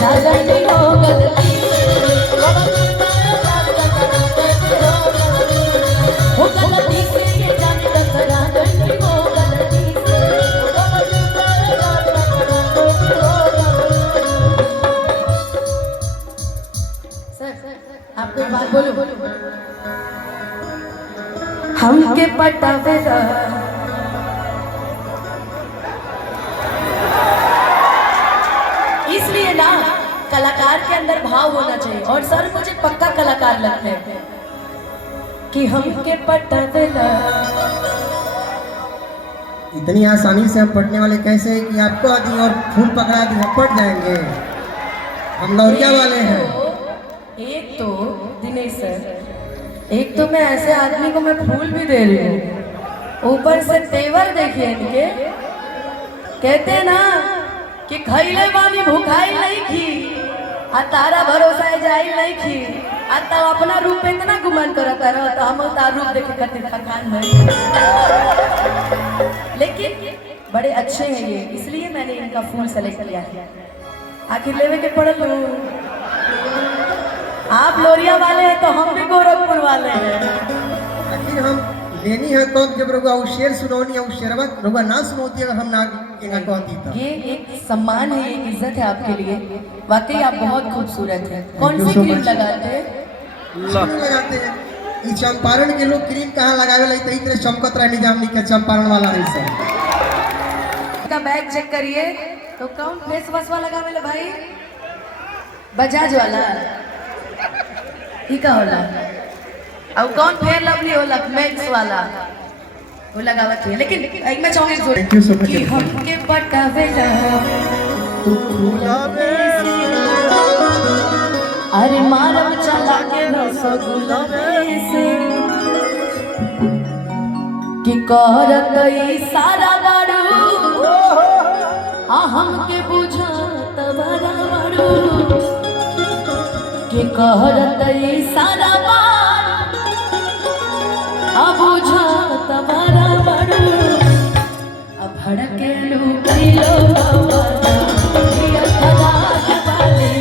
टकरागनी हो गलती हो गलती से ये जान टकरागनी हो गलती से। आपको एक बात बोलूं, हमके पटावेला इसलिए ना, कलाकार के अंदर भाव होना चाहिए। और सर मुझे पक्का कलाकार लगते हैं कि हमके पटावेला। इतनी आसानी से हम पढ़ने वाले कैसे हैं कि आपको आदि और फूल पकड़ा दी हम पढ़ जाएंगे। हम लौरिया वाले हैं। एक तो दिनेश सर, एक तो मैं ऐसे आदमी को मैं फूल भी दे रही हूँ, ऊपर से तेवर देखिए इनके। कहते हैं ना कि खैले बानी भूखाई नहीं खी आ तारा भरोसा जाई नहीं खी आ तब अपना रूप पे इतना गुमान करता रहो तो हम तार रूप देखे खातिर थकान नहीं। लेकिन बड़े अच्छे हैं ये, इसलिए मैंने इनका फूल सेलेक्ट किया है। आखिर लेवे के पढ़ लो, आप लोरिया वाले हैं तो हम भी गोरखपुर वाले हैं। आखिर हम लेनी है कौन जब रुआ वो शेर सुनौनी है, वो शेरवा रुआ ना सुनौती अगर हम ना कहती था। ये एक सम्मान है, एक इज्जत है आपके लिए। वाकई आप बहुत खूबसूरत हैं। कौन सी क्रीम लगाते हैं? लगाते हैं। इस चंपारण के लोग क्रीम कहाँ लगावे लगे तो इतने चमकत रहे निजाम लिखे चंपारण वाला है सर। का बैग चेक करिए तो कौन फेस वॉश वाला लगावे ले भाई? बजाज वाला ही का होला। अब कौन फेयर लवली होला? मैक्स वाला वो लगावत है। लेकिन एक मैं चाहूंगी कि हमके पटावेला तू फूलावे अरे मारब चला के रसगुल्ला से कि करत सारा बाड़ू आ हमके बुझत बड़ा बाड़ू कि करत सारा बाड़ू आ बुझत बड़ा बाड़ू अब भड़के लू किलो बाबा ये खराब वाले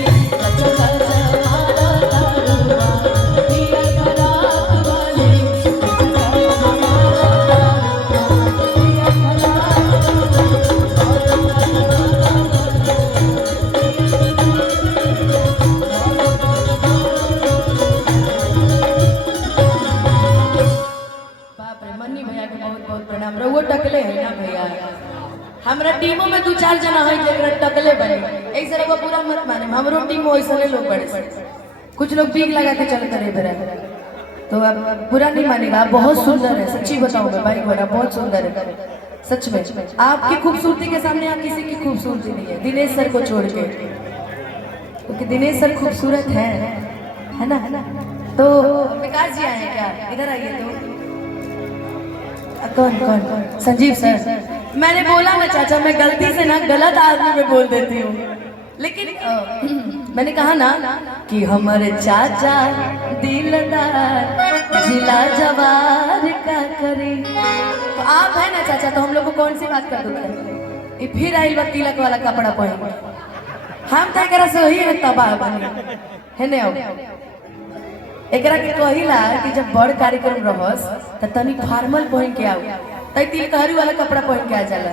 वो टकले है ना भैया। हमरा टीमों में 2-4 जना है जेकरा टकले बने ऐसे रहो पूरा मत माने। हमरो टीम में ऐसे लोग बड़े, कुछ लोग पीक लगा के चलते रहे बेरा, तो अब बुरा नहीं मानेगा। आप बहुत सुंदर है, सच्ची बताऊंगा भाई घोड़ा बहुत सुंदर है सच में। आपकी खूबसूरती के सामने आप किसी की खूबसूरती नहीं है, दिनेश सर को छोड़ के, क्योंकि दिनेश सर खूबसूरत है ना। तो विकास जी आए क्या? इधर आइए। तो कौन? संजीव सर। मैंने बोला ना चाचा, मैं गलती से ना गलत आदमी में बोल देती हूँ, लेकिन मैंने कहा ना कि हमारे चाचा दिलदार जिला जवार का करे। तो आप है ना चाचा, तो हम लोग को कौन सी बात कर दो? फिर आई बा तिलक वाला कपड़ा पहन, हम तो एक से ही तबाह बने है ना। एकरा के कहिला कि जब बड़ कार्यक्रम रहस त तनी फॉर्मल पहन के आओ, तई तिलकहरी वाला कपड़ा पहन के आ जाला।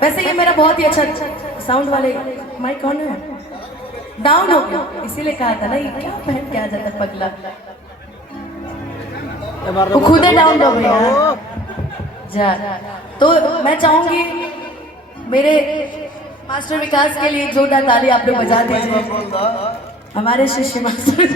वैसे ये मेरा बहुत ही अच्छा साउंड वाले माइक कौन है डाउन हो गया, इसीलिए कहा था ना ये क्या पहन के आ जाता पगला। वो खुद ही डाउन हो गया जा। तो मैं चाहूंगी मेरे मास्टर विकास के लिए जोरदार ताली आप लोग बजा दीजिए। हमारे शिष्य मास्टर